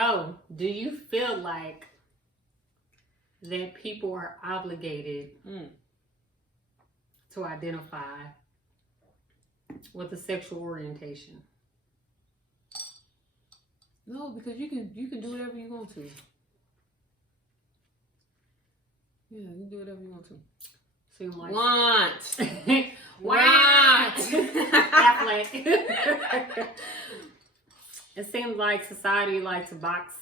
Oh, do you feel like that people are obligated to identify with a sexual orientation? No, because you can do whatever you want to. Yeah, you can do whatever you want to. Seem like Want. It seems like society likes to box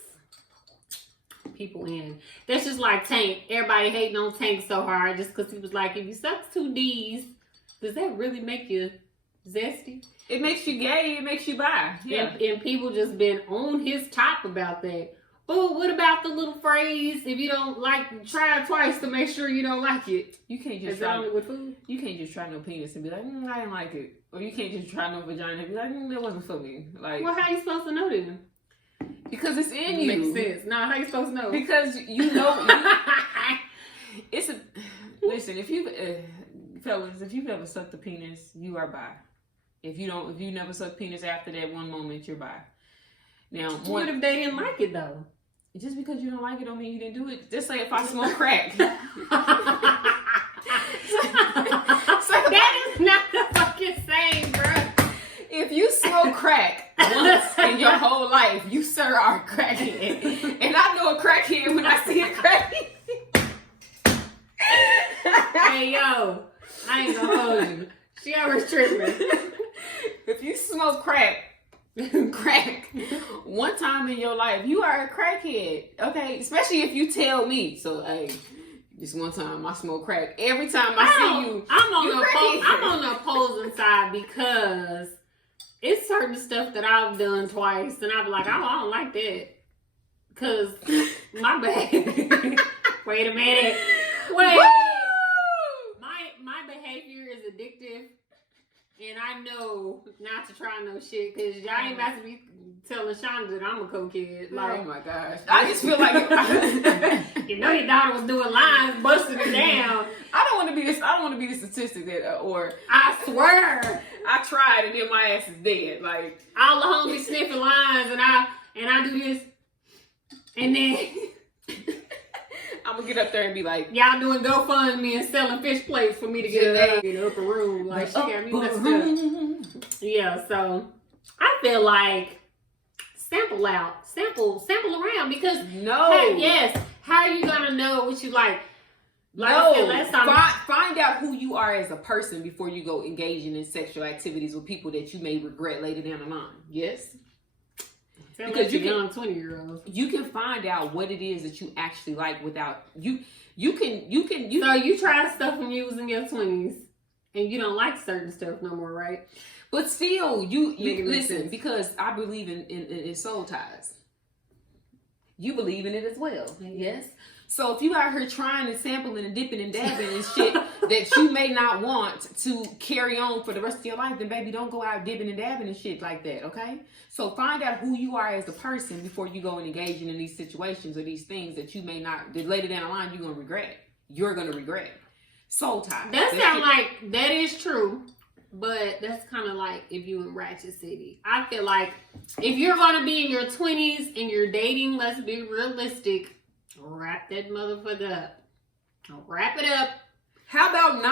people in. That's just like Tank. Everybody hating on Tank so hard just because he was like, if you suck 2 D's, does that really make you zesty? It makes you gay. It makes you bi. Yeah. And people just been on his top about that. But what about the little phrase, if you don't like, try it twice to make sure you don't like it? You can't just try it with food. You can't just try no penis and be like, I didn't like it. Or you can't just try no vagina and be like, that wasn't for me. Like, well, how you supposed to know then? Because it's in you. Makes sense. Nah, how you supposed to know? Because you know. It's a listen. If you fellas, if you've ever sucked a penis, you are bi. If you never sucked penis after that one moment, you're bi. Now, what if they didn't like it though? Just because you don't like it don't mean you didn't do it. Just say if I smoke crack. So that is not the fucking same, bro. If you smoke crack once in your whole life, you sir are a crackhead. And I know a crackhead when I see a crackhead. Hey yo, I ain't gonna hold you. She always tripping. If you smoke crack one time in your life, you are a crackhead. Okay, especially if you tell me. So hey, this one time I smoke crack. Every time I see you, I'm on the opposing side because it's certain stuff that I've done twice, and I'm like, I don't like that. Cause my bad. Wait a minute. Wait. My behavior is addictive. And I know not to try no shit, because y'all ain't about to be telling Shonda that I'm a cokehead. Like, oh my gosh. I just feel like you know your daughter was doing lines, busting it down. I don't want to be the statistic that or I swear I tried and then my ass is dead. Like all the homies sniffing lines and I do this and then I'm gonna get up there and be like, y'all doing GoFundMe and selling fish plates for me to get an A in the upper room. Like, she got me messed up. Yeah, so I feel like sample around because how are you gonna know what you like? Find out who you are as a person before you go engaging in sexual activities with people that you may regret later down the line. Yes. Because you young 20-year-olds, you can find out what it is that you actually like without you. So you try stuff when you was in your 20s, and you don't like certain stuff no more, right? But still, you listen because I believe in soul ties. You believe in it as well, yes. So if you out here trying and sampling and dipping and dabbing and shit that you may not want to carry on for the rest of your life, then baby, don't go out dipping and dabbing and shit like that, okay? So find out who you are as a person before you go and engaging in these situations or these things that you may not, that later down the line you're gonna regret. You're gonna regret. Soul tie. That is true. But that's kind of like if you in Ratchet City. I feel like if you're gonna be in your 20s and you're dating, let's be realistic. Wrap that motherfucker up. Wrap it up. How about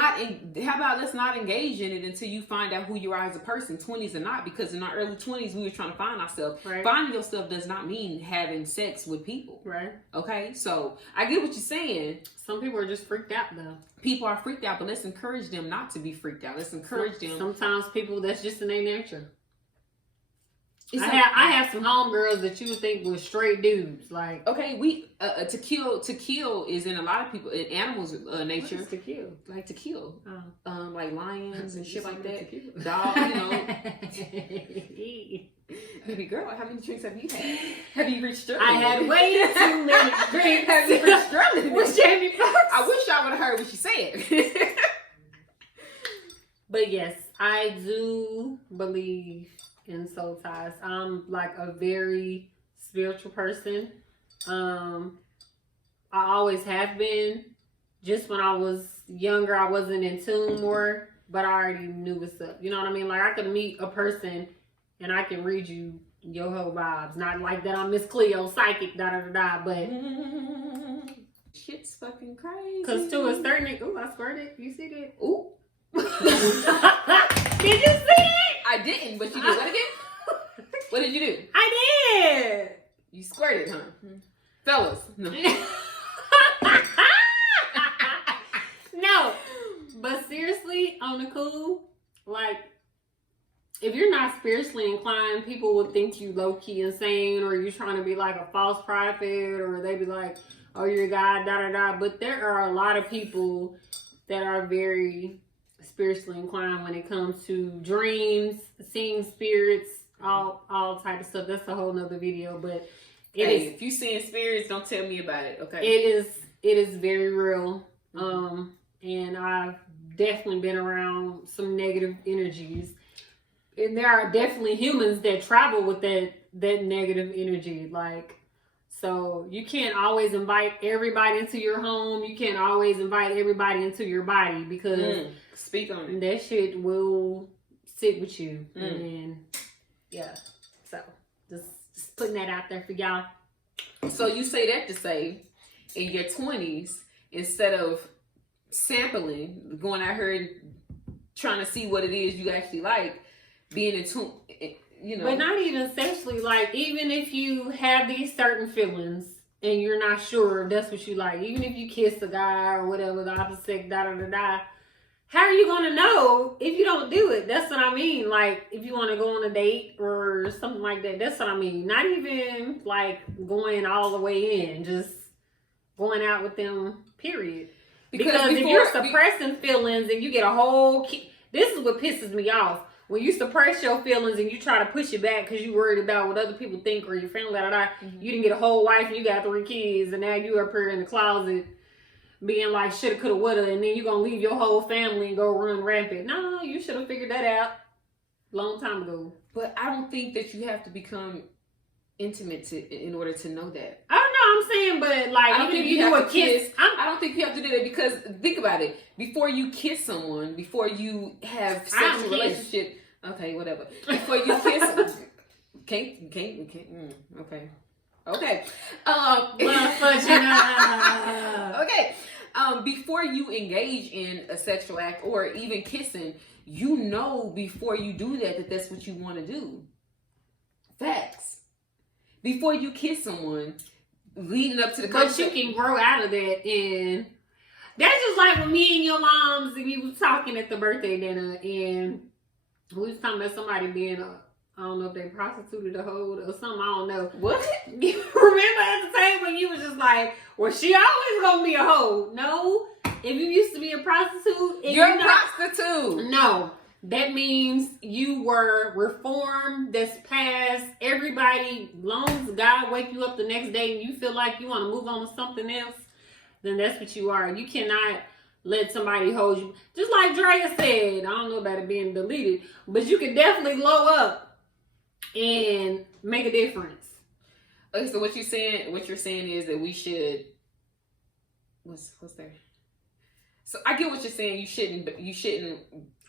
let's not engage in it until you find out who you are as a person, 20s or not, because in our early 20s we were trying to find ourselves. Right. Finding yourself does not mean having sex with people. Right. Okay? So I get what you're saying. Some people are just freaked out though. People are freaked out, but let's encourage them not to be freaked out. Let's encourage them. Sometimes people, that's just in their nature. I have some homegirls that you would think were straight dudes. Like, okay, we to kill is in a lot of people in animals' nature. What is to kill? Like to kill, oh. Like lions and shit like that. Dog, you know. Baby girl, how many drinks have you had? Have you reached your limit? I had way too many drinks. Have you reached your limit? What's Jamie Foxx? I wish y'all would have heard what she said. But yes, I do believe in soul ties. I'm like a very spiritual person. I always have been. Just when I was younger, I wasn't in tune more, but I already knew what's up. You know what I mean? Like I could meet a person and I can read you Yo ho vibes. Not like that I'm Miss Cleo, psychic, da da da da, but shit's fucking crazy. Cause to a certain, ooh, I squirted. You see that? Ooh. Did you see it? I didn't, but you did. What again? What did you do? I did. You squirted, huh? Fellas. No. No. But seriously, on the cool, like, if you're not spiritually inclined, people would think you low-key insane, or you're trying to be like a false prophet, or they be like, oh, you're God, da da da. But there are a lot of people that are very spiritually inclined when it comes to dreams, seeing spirits, all type of stuff. That's a whole nother video. But if you seeing spirits, don't tell me about it. Okay. It is very real. And I've definitely been around some negative energies. And there are definitely humans that travel with that negative energy. Like, so you can't always invite everybody into your home. You can't always invite everybody into your body, because speak on it. That shit will sit with you. And yeah. So just putting that out there for y'all. So you say that to say, in your 20s, instead of sampling, going out here and trying to see what it is you actually like, being in tune, you know. But not even sexually. Like, even if you have these certain feelings and you're not sure if that's what you like, even if you kiss a guy or whatever, the opposite sex, da da da da, how are you gonna know if you don't do it? That's what I mean. Like, if you want to go on a date or something like that, that's what I mean. Not even like going all the way in, just going out with them, period. Because if you're suppressing feelings and you get a whole... This is what pisses me off. When you suppress your feelings and you try to push it back because you're worried about what other people think or your family, da, da, da. You didn't get a whole wife and you got 3 kids, and now you up here in the closet being like shoulda, coulda, woulda, and then you're going to leave your whole family and go run rampant. No, you should have figured that out a long time ago. But I don't think that you have to become intimate in order to know that. I don't know, I'm saying, but like, I don't even think if you do a kiss, I don't think you have to do that, because think about it. Before you kiss someone, before you have sexual relationship, okay, whatever. Before you kiss, can't. Okay. Okay. Before you engage in a sexual act or even kissing, you know before you do that that's what you want to do. Facts. Before you kiss someone, leading up to the but you can grow out of that, and that's just like when me and your moms and we was talking at the birthday dinner, and we was talking about somebody being I don't know if they prostituted a hoe or something, I don't know. What? You remember at the time when you was just like, well, she always gonna be a hoe. No, if you used to be a prostitute, you're a prostitute. No. That means you were reformed, that's past. Everybody, long as God wake you up the next day and you feel like you want to move on to something else, then that's what you are. You cannot let somebody hold you. Just like Drea said, I don't know about it being deleted, but you can definitely glow up and make a difference. Okay, so what you're saying is that we should, what's there? So I get what you're saying. You shouldn't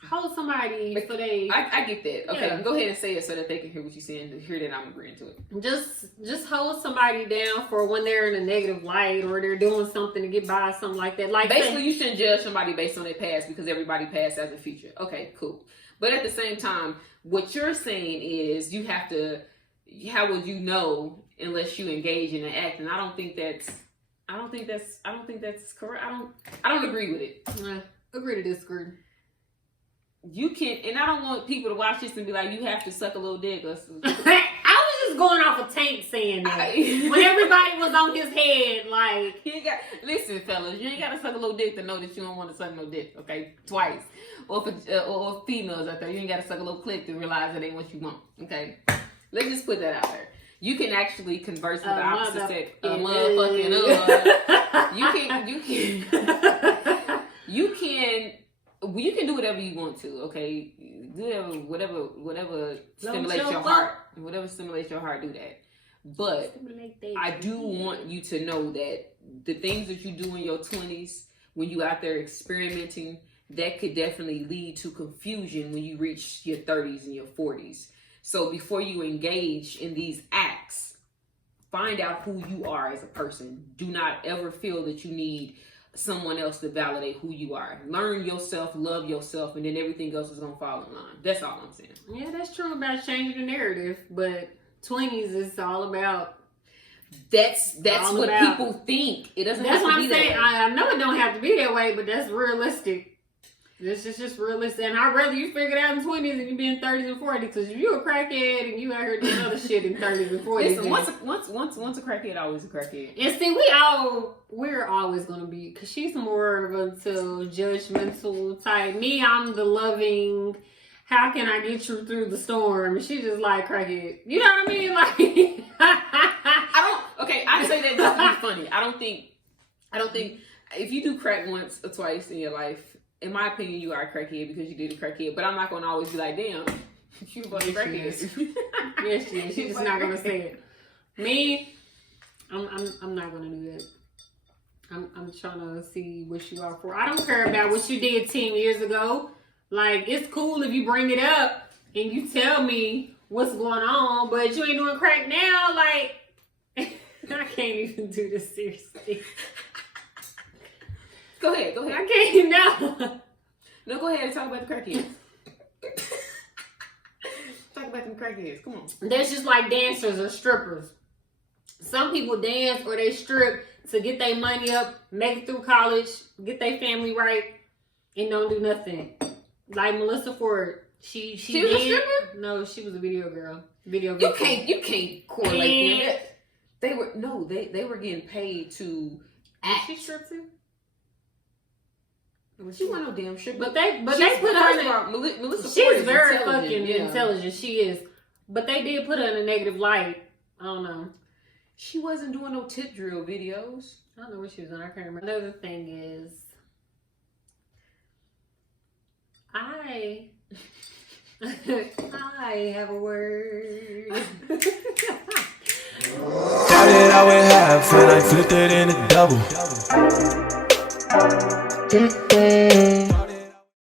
hold somebody for they. I get that. Okay, Yeah. Go ahead and say it so that they can hear what you're saying, to hear that I'm agreeing to it. Just hold somebody down for when they're in a negative light or they're doing something to get by, something like that. Like, basically, you shouldn't judge somebody based on their past, because everybody past has a future. Okay, cool. But at the same time, what you're saying is you have to. How would you know unless you engage in an act? And I don't think that's correct. I don't agree with it. Agree to disagree. You can, and I don't want people to watch this and be like, you have to suck a little dick. Or I was just going off a Tank saying that. When everybody was on his head, like, listen, fellas, you ain't got to suck a little dick to know that you don't want to suck no dick, okay? Twice. Or females out there, you ain't got to suck a little clit to realize that ain't what you want, okay? Let's just put that out there. You can actually converse with the opposite sex. You can do whatever you want to, okay? Do whatever stimulates your heart. Whatever stimulates your heart, do that. But I do want you to know that the things that you do in your 20s, when you out there experimenting, that could definitely lead to confusion when you reach your 30s and your 40s. So before you engage in these acts, find out who you are as a person. Do not ever feel that you need someone else to validate who you are. Learn yourself, love yourself, and then everything else is gonna fall in line. That's all I'm saying. Yeah, that's true about changing the narrative, but 20s is all about. That's what people think. It doesn't. That's have what to I'm be saying. that way. I know it don't have to be that way, but that's realistic. This is just realistic, and I'd rather you figure it out in 20s than you be in 30s and 40s. Because if you a crackhead and you out here doing other shit in 30s and 40s, Listen, once a crackhead, always a crackhead. and see, we're always gonna be, because she's more of a judgmental type. Me, I'm the loving. How can I get you through the storm? And she just like crackhead. You know what I mean? Like, I say that just to be funny. I don't think if you do crack once or twice in your life, in my opinion, you are a crackhead because you did a crackhead. But I'm not gonna always be like, damn, you a fucking crackhead. Yes, she is. She's just not gonna say it. Me, I'm not gonna do that. I'm trying to see what you are for. I don't care about what you did 10 years ago. Like, it's cool if you bring it up and you tell me what's going on, but you ain't doing crack now. Like, I can't even do this seriously. Go ahead. I can't, no. No, go ahead and talk about the crackheads. Talk about them crackheads. Come on. That's just like dancers or strippers. Some people dance or they strip to get their money up, make it through college, get their family right, and don't do nothing. Like Melissa Ford. She was a stripper? No, she was a video girl. Video You victim. can't correlate them. They were getting paid to act. Did she strip too? She wasn't no damn stripper. But they put her in. Melissa She's Ford is very intelligent, fucking yeah. intelligent. She is. But they did put her in a negative light. I don't know. She wasn't doing no tip drill videos. I don't know what she was on. I can't remember. Another thing is, I have a word. Started out with half and I flipped it into double.